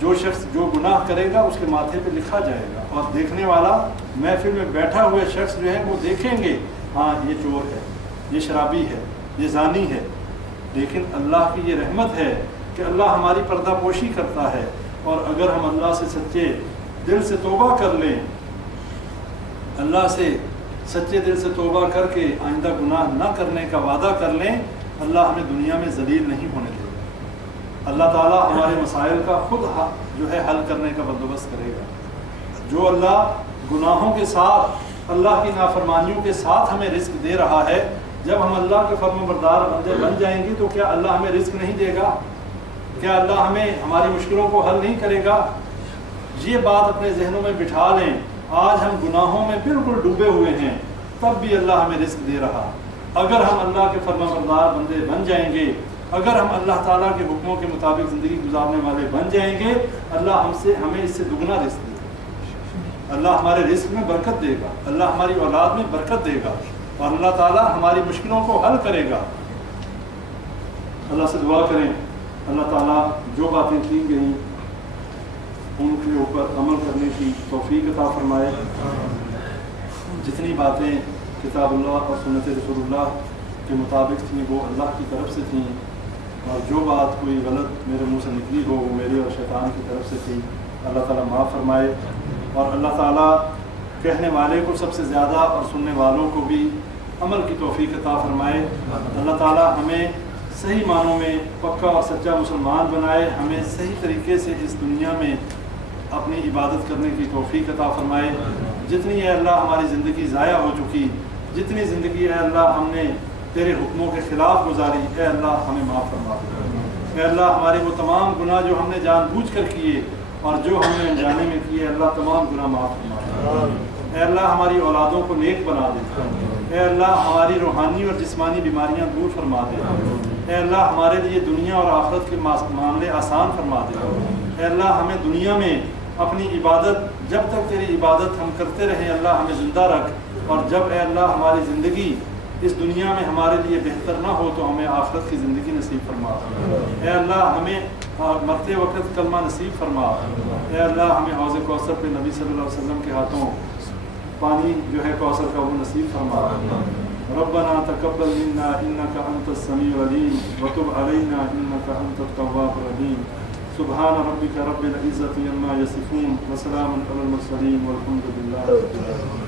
جو شخص جو گناہ کرے گا اس کے ماتھے پہ لکھا جائے گا، اور دیکھنے والا محفل میں بیٹھا ہوئے شخص جو ہے وہ دیکھیں گے ہاں یہ چور ہے، یہ شرابی ہے، یہ زانی ہے۔ لیکن اللہ کی یہ رحمت ہے کہ اللہ ہماری پردہ پوشی کرتا ہے، اور اگر ہم اللہ سے سچے دل سے توبہ کر لیں، اللہ سے سچے دل سے توبہ کر کے آئندہ گناہ نہ کرنے کا وعدہ کر لیں، اللہ ہمیں دنیا میں ذلیل نہیں ہونے دے گا۔ اللہ تعالیٰ ہمارے مسائل کا خود جو ہے حل کرنے کا بندوبست کرے گا۔ جو اللہ گناہوں کے ساتھ، اللہ کی نافرمانیوں کے ساتھ ہمیں رزق دے رہا ہے، جب ہم اللہ کے فرم بردار بندے بن جائیں گے تو کیا اللہ ہمیں رزق نہیں دے گا؟ کیا اللہ ہمیں ہماری مشکلوں کو حل نہیں کرے گا؟ یہ بات اپنے ذہنوں میں بٹھا لیں۔ آج ہم گناہوں میں بالکل ڈوبے ہوئے ہیں، تب بھی اللہ ہمیں رزق دے رہا۔ اگر ہم اللہ کے فرما بردار بندے بن جائیں گے، اگر ہم اللہ تعالیٰ کے حکموں کے مطابق زندگی گزارنے والے بن جائیں گے، اللہ ہمیں اس سے دگنا رزق دے گا۔ اللہ ہمارے رزق میں برکت دے گا، اللہ ہماری اولاد میں برکت دے گا، اور اللہ تعالیٰ ہماری مشکلوں کو حل کرے گا۔ اللہ سے دعا کریں اللہ تعالیٰ جو باتیں کی گئیں ان کے اوپر عمل کرنے کی توفیق عطا فرمائے۔ جتنی باتیں کتاب اللہ اور سنت رسول اللہ کے مطابق تھیں وہ اللہ کی طرف سے تھیں، اور جو بات کوئی غلط میرے منہ سے نکلی ہو وہ میرے اور شیطان کی طرف سے تھی، اللہ تعالیٰ معاف فرمائے۔ اور اللہ تعالیٰ کہنے والے کو سب سے زیادہ اور سننے والوں کو بھی عمل کی توفیق عطا فرمائے۔ اللہ تعالیٰ ہمیں صحیح معنوں میں پکا اور سچا مسلمان بنائے، ہمیں صحیح طریقے سے اس دنیا میں اپنی عبادت کرنے کی توفیق عطا فرمائے۔ جتنی اے اللہ ہماری زندگی ضائع ہو چکی، جتنی زندگی اے اللہ ہم نے تیرے حکموں کے خلاف گزاری، اے اللہ ہمیں معاف فرما دے۔ اے اللہ ہمارے وہ تمام گناہ جو ہم نے جان بوجھ کر کیے اور جو ہم نے انجانے میں کیے، اللہ تمام گناہ معاف فرما دے۔ اے اللہ ہماری اولادوں کو نیک بنا دے۔ اے اللہ ہماری روحانی اور جسمانی بیماریاں دور فرما دے۔ اے اللہ ہمارے لیے دنیا اور آخرت کے معاملے آسان فرما دے۔ اے اللہ ہمیں دنیا میں اپنی عبادت، جب تک تیری عبادت ہم کرتے رہیں اللہ ہمیں زندہ رکھ، اور جب اے اللہ ہماری زندگی اس دنیا میں ہمارے لیے بہتر نہ ہو تو ہمیں آخرت کی زندگی نصیب فرما۔ اے اللہ ہمیں مرتے وقت کلمہ نصیب فرما۔ اے اللہ ہمیں حوض کوثر پہ نبی صلی اللہ علیہ وسلم کے ہاتھوں پانی جو ہے کوثر کا وہ نصیب فرما۔ ربنا تقبل منا انك انت السميع العليم وتب علينا انك انت التواب الرحيم۔ سبحان ربك رب العزة عما يصفون وسلام على المرسلين والحمد لله رب العالمين۔